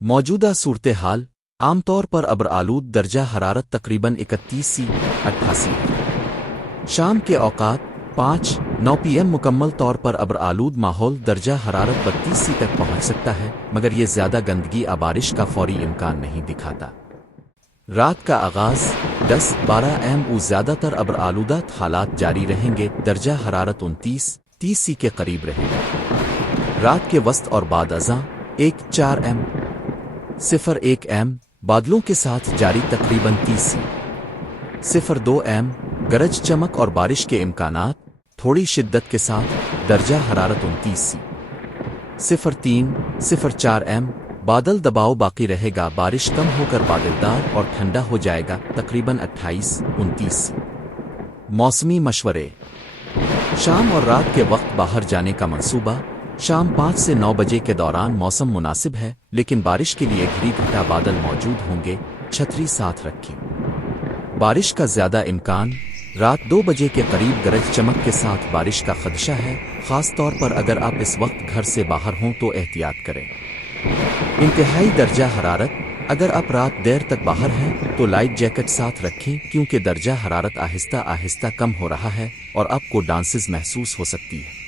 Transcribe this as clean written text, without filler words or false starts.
मौजूदा सूरत हाल आमतौर पर अब्र आलूद दर्जा हरारत तकरीबन 31 से 88 है। शाम के औकात 5-9 PM मुकम्मल तौर पर अब्र आलूद माहौल दर्जा हरारत 32 से तक पहुंच सकता है, मगर ये ज़्यादा गंदगी या बारिश का फौरी इम्कान नहीं दिखाता। रात का आगाज़ 10-12 AM ज़्यादातर अब्र आलूदा हालात जारी रहेंगे, दर्जा हरारत 29-30 सी के करीब रहेगा। रात के वस्त और बाद अज़ां 1-4 AM 0-1 AM बादलों के साथ जारी तकरीबन 30 सी 0-2 AM गरज चमक और बारिश के इम्कानात थोड़ी शिद्दत के साथ, दर्जा हरारत 29 सी 0-3-0-4 AM बादल दबाव बाकी रहेगा, बारिश कम होकर बादलदार और ठंडा हो जाएगा तकरीबन 28-29 सी। मौसमी मशवरे। शाम और रात के वक्त बाहर जाने का मंसूबा। शाम 5 से 9 बजे के दौरान मौसम मुनासिब है, लेकिन बारिश के लिए घिरी घटा बादल मौजूद होंगे, छतरी साथ रखें। बारिश का ज़्यादा इम्कान। रात 2 बजे के करीब गरज चमक के साथ बारिश का खदशा है, ख़ास तौर पर अगर आप इस वक्त घर से बाहर हों तो एहतियात करें। इंतहाई दर्जा हरारत। अगर आप रात देर तक बाहर हैं तो लाइट जैकेट साथ रखें, क्योंकि दर्जा हरारत आहिस्ता आहिस्ता कम हो रहा है और आपको डांसेस महसूस हो सकती है।